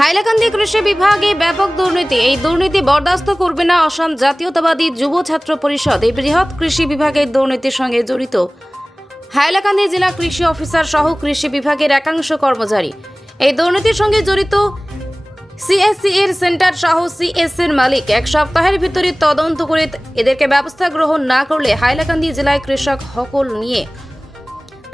হাইলাকান্দি কৃষি বিভাগে ব্যাপক দুর্নীতি। এই দুর্নীতি বরদাস্ত করবে না আসাম জাতীয়তাবাদী যুব ছাত্র পরিষদ। এই বৃহৎ কৃষি বিভাগের দুর্নীতির সঙ্গে জড়িত হাইলাকান্দি জেলা কৃষি অফিসার সহ কৃষি বিভাগের একাংশ কর্মচারী। এই দুর্নীতির সঙ্গে জড়িত সিএসসি এর সেন্টার সহ সিএসসি এর মালিক এক সপ্তাহের ভিতরে তদন্ত করে এদেরকে ব্যবস্থা গ্রহণ না করলে হাইলাকান্দি জেলায় কৃষক হকল নিয়ে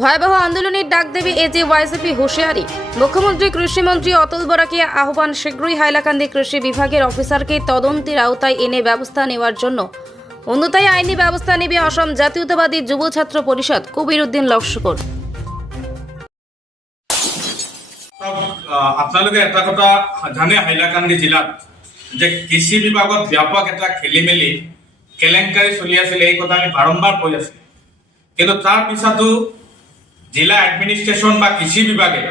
ভয়াবহ আন্দোলনের ডাক দেবে এজেওয়াইসিপি হুঁশিয়ারি। মুখ্যমন্ত্রী কৃষিমন্ত্রী অতুল বরাকে আহ্বান, শীঘ্রই হাইলাকান্দি কৃষি বিভাগের অফিসারকে তদন্তের আওতায় এনে ব্যবস্থা নেওয়ার জন্য। অন্যথায় আইনি ব্যবস্থা নেবে আসাম জাতীয়তাবাদী যুব ছাত্র পরিষদ। কবির উদ্দিন লস্কর। আপোনালোকে এটা কথা জানে, হাইলাকান্দি জিলাত যে কৃষি বিভাগত ব্যাপক এটা খেলিমেলি কেলেংকাৰী চলি আছিল। এই কথা আমি বাৰম্বাৰ কৈ আছো, কিন্তু তাৰ পিছতো জিলা এডমিনিষ্ট্ৰেশ্যন বা কৃষি বিভাগে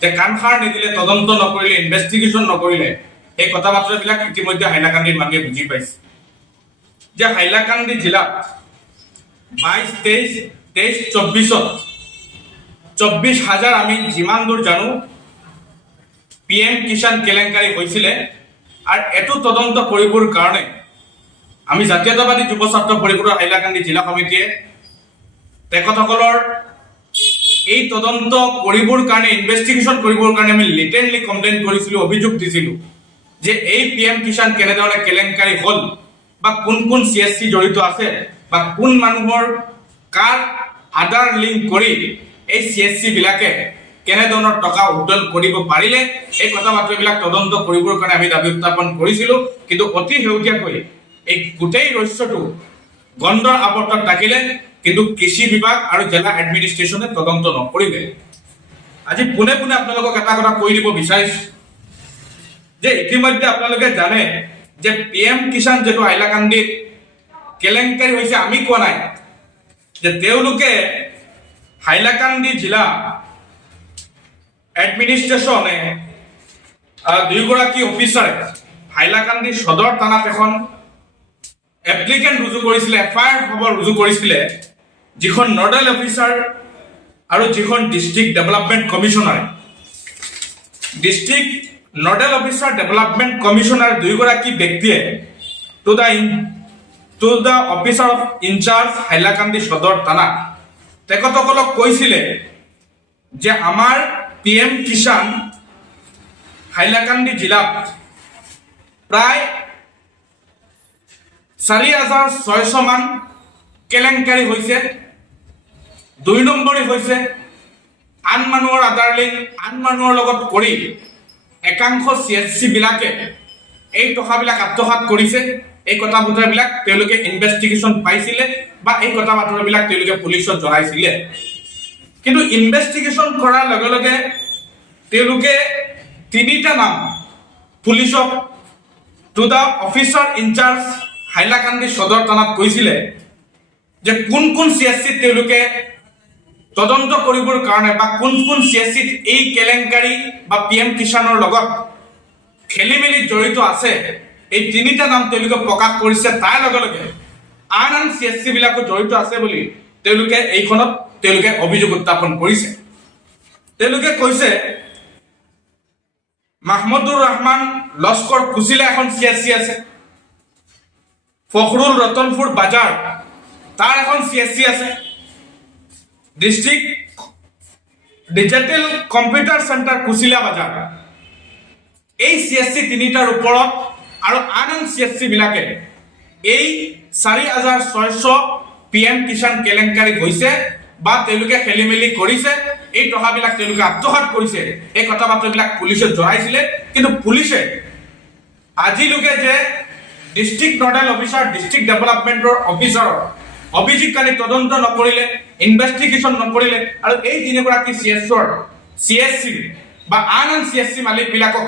যে কাণসাৰ নিদিলে, তদন্ত নকৰিলে, ইনভেষ্টিগেশ্যন নকৰিলে, এই কথা বাৰ্তাবিলাক ইতিমধ্যে হাইলাকান্দিৰ মানুহে বুজি পাইছে যে হাইলাকান্দি জিলাত 22-23-24 24,000 আমি যিমান দূৰ জানো PM কিষাণ কেলেংকাৰী হৈছিলে। আৰু এটো তদন্ত কৰিবৰ কাৰণে আমি জাতীয়তাবাদী যুৱ ছাত্ৰ পৰিষদৰ হাইলাকান্দি জিলা সমিতিয়ে তেখেতসকলৰ এই তদন্ত কৰিবৰ কাৰণে, ইনভেষ্টিগেশ্যন কৰিবৰ কাৰণে আমি লিটেনলি কমপ্লেইন কৰিছিলোঁ, অভিযোগ দিছিলোঁ যে এই PM কিষাণ কেনেধৰণে কেলেংকাৰী হ'ল, বা কোন কোন CSC জড়িত আছে, বা কোন মানুহৰ কাৰ আধাৰ লিংক কৰি এই CSC বিলাকে কেনেধৰণৰ টকা উদ্দল কৰিব পাৰিলে, এই কথা বাৰ্তাবিলাক তদন্ত কৰিবৰ কাৰণে আমি দাবী উত্থাপন কৰিছিলোঁ। কিন্তু অতি শেহতীয়াকৈ এই গোটেই ৰহস্যটো গণ্ডৰ আৱৰ্তত থাকিলে, কিন্তু কৃষি বিভাগ আৰু জিলা এডমিনিষ্ট্ৰেশ্যনে তদন্ত নকৰিলে। আজি পোনে পোনে আপোনালোকক এটা কথা কৈ দিব বিচাৰিছো যে ইতিমধ্যে আপোনালোকে জানে যে PM কিষাণ যেটো হাইলাকান্দিত কেলেংকাৰী হৈছে, আমি কোৱা নাই যে তেওঁলোকে হাইলাকান্দি জিলা এডমিনিষ্ট্ৰেশ্যনে দুইগৰাকী অফিচাৰে হাইলাকান্দি সদৰ থানাত এখন এপ্লিকেণ্ট ৰুজু কৰিছিলে, FIR খবৰ ৰুজু কৰিছিলে, যিখন নডেল অফিচাৰ আৰু যিখন district development commissioner, district nodal officer development commissioner দুইগৰাকী ব্যক্তিয়ে to the officer of incharge Hailakandi সদৰ থানা তেখেতসকলক কৈছিলে যে আমাৰ PM কিষাণ হাইলাকান্দি জিলাত প্ৰায় 4,600 মান কেলেংকাৰী হৈছে। 2 নম্বৰী হৈছে আন মানুহৰ আধাৰ লিংক, আন মানুহৰ লগত কৰি একাংশ CSC বিলাকে এই টকাবিলাক আত্মসাৎ কৰিছে। এই কথা বতৰাবিলাক তেওঁলোকে ইনভেষ্টিগেশ্যন পাইছিলে, বা এই কথা বতৰাবিলাক তেওঁলোকে পুলিচত জনাইছিলে। কিন্তু ইনভেষ্টিগেশ্যন কৰাৰ লগে লগে তেওঁলোকে 3টা নাম পুলিচক to the officer in charge Hailakandi Sadar থানাত কৈছিলে যে কোন কোন CSC তেওঁলোকে তদন্ত কৰিবৰ কাৰণে, বা কোন কোন CSC এই কেলেংকাৰী বা PM কিষাণৰ লগত খেলি মেলি জড়িত আছে, এই 3টা নাম তেওঁলোকে প্ৰকাশ কৰিছে। তাৰ লগে লগে আন CSC বিলাকো জড়িত আছে বুলি তেওঁলোকে এইখনত অভিযোগ উত্থাপন কৰিছে। তেওঁলোকে কৈছে মাহমুদুৰ ৰহমান লস্কৰ কুচিলা এখন CSC আছে, ফখৰুল ৰতনপুৰ বাজাৰ তাৰ এখন CSC আছে, ডিষ্ট্ৰিক্ট ডিজিটেল কম্পিউটাৰ চেণ্টাৰ কুচিলা বাজাৰ, এই CSC 3টাৰ ওপৰত আৰু আন CSC বিলাকে এই 4,600 PM কিষাণ কেলেংকাৰী হৈছে, বা তেওঁলোকে খেলি মেলি কৰিছে, এই টকাবিলাক তেওঁলোকে আত্মসাৎ কৰিছে, এই কথা বাৰ্তাবিলাক পুলিচত জনাইছিলে। কিন্তু পুলিচে আজিলৈকে যে ডিষ্ট্ৰিক্ট নডেল অফিচাৰ, ডিষ্ট্ৰিক্ট ডেভেলপমেণ্টৰ অফিচাৰৰ অভিযোগকাৰী তদন্ত নকৰিলে, ইনভেষ্টিগেশ্যন নকৰিলে, আৰু এই 3গৰাকী CSC বা আন CSC মালিকবিলাকক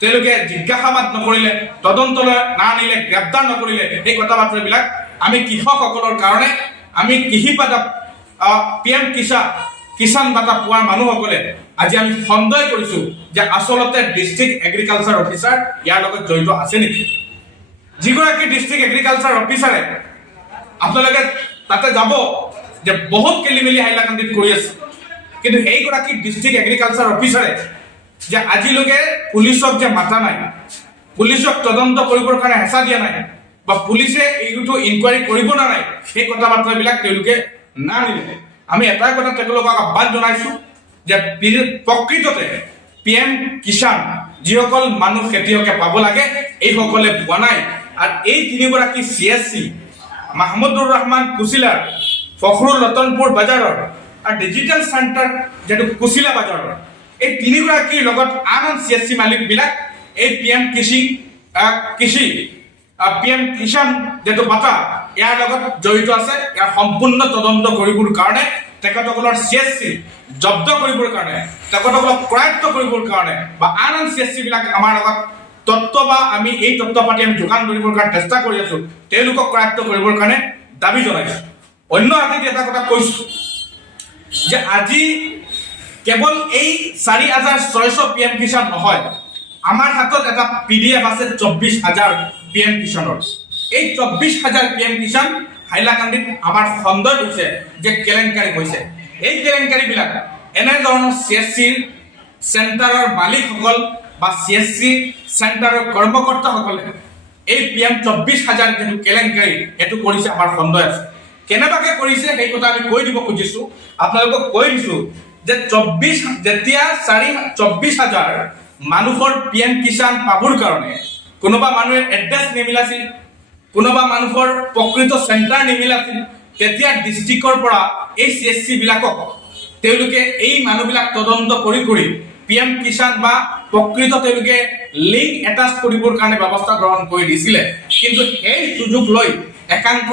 তেওঁলোকে জিজ্ঞাসাবাদ নকৰিলে, তদন্তলৈ নানিলে, গ্ৰেপ্তাৰ নকৰিলে, এই কথা বাৰ্তাবিলাক আমি কৃষকসকলৰ কাৰণে, আমি কৃষি পাতা PM কিষাণ বাটা পোৱা মানুহসকলে আজি আমি সন্দেহ কৰিছো যে আচলতে ডিষ্ট্ৰিক্ট এগ্ৰিকালচাৰ অফিচাৰ ইয়াৰ লগত জড়িত আছে নেকি। যিগৰাকী ডিষ্ট্ৰিক্ট এগ্ৰিকালচাৰ অফিচাৰে আপোনালোকে তাতে যাব যে বহুত খেলি মেলি হাইলাকান্দিত কৰি আছে, কিন্তু এইগৰাকী ডিষ্ট্ৰিক্ট এগ্ৰিকালচাৰ অফিচাৰে যে আজিলৈকে পুলিচক যে মাতা নাই, পুলিচক তদন্ত কৰিবৰ কাৰণে হেঁচা দিয়া নাই বা পুলিচে এইটো ইনকুৱাৰী কৰিব না নাই, সেই কথা বাৰ্তাবিলাক তেওঁলোকে নানিলে। আমি এটাই কথা তেওঁলোকক আহ্বান জনাইছো যে প্ৰকৃততে PM কিষাণ যিসকল মানুহ খেতিয়কে পাব লাগে এইসকলে পোৱা নাই। আৰু এই তিনিগৰাকী CSC মাহমুদুৰ ৰহমান কুচিলাৰ, ফখৰুল ৰতনপুৰ বাজাৰৰ আৰু ডিজিটেল চেণ্টাৰ যিটো কুচিলা বাজাৰৰ, এই তিনিগৰাকীৰ লগত আন CSC মালিকবিলাক এই PM কিষাণ যিটো বাটা ইয়াৰ লগত জড়িত আছে। ইয়াৰ সম্পূৰ্ণ তদন্ত কৰিবৰ কাৰণে তেখেতসকলৰ CSC জব্দ কৰিবৰ কাৰণে, তেখেতসকলক কৰায়ত্ব কৰিবৰ কাৰণে বা আন CSC বিলাক আমাৰ লগত তত্ত্ব বা আমি এই তত্ত্ব পাতি আমি যোগান ধৰিবৰ কাৰণে চেষ্টা কৰি আছো, তেওঁলোকক কৰায়ত্ব কৰিবৰ কাৰণে দাবী জনাইছো। অন্য আজি এটা কথা কৈছো যে আজি কেৱল এই 4,600 PM কিষাণ নহয়, আমাৰ হাতত এটা PDF আছে 24,000 PM কিষাণৰ। এই 24,000 PM কিষাণ হাইলাকান্দিত আমাৰ সন্দেহ হৈছে যে কেলেংকাৰী হৈছে। এই কেলেংকাৰীবিলাক এনেধৰণৰ CSC চেণ্টাৰৰ মালিকসকল বা CSC চেণ্টাৰৰ কৰ্মকৰ্তাসকলে এই PM 24,000 যিটো কেলেংকাৰী এইটো কৰিছে আমাৰ সন্দেহ আছে। কেনেবাকে কৰিছে সেই কথা আমি কৈ দিব খুজিছো, আপোনালোকক কৈ দিছো যে যেতিয়া 24,000 মানুহৰ PM কিষাণ পাবৰ কাৰণে কোনোবা মানুহে এড্ৰেছ নিমিলাছিল, কোনোবা মানুহৰ প্ৰকৃত চেণ্টাৰ নিমিলাছিল, তেতিয়া ডিষ্ট্ৰিক্টৰ পৰা এই CSC বিলাকক তেওঁলোকে এই মানুহবিলাক তদন্ত কৰি PM কিষাণ বা প্ৰকৃত তেওঁলোকে লিংক এটাচ কৰিবৰ কাৰণে ব্যৱস্থা গ্ৰহণ কৰি দিছিলে। কিন্তু এই সুযোগ লৈ একাংশ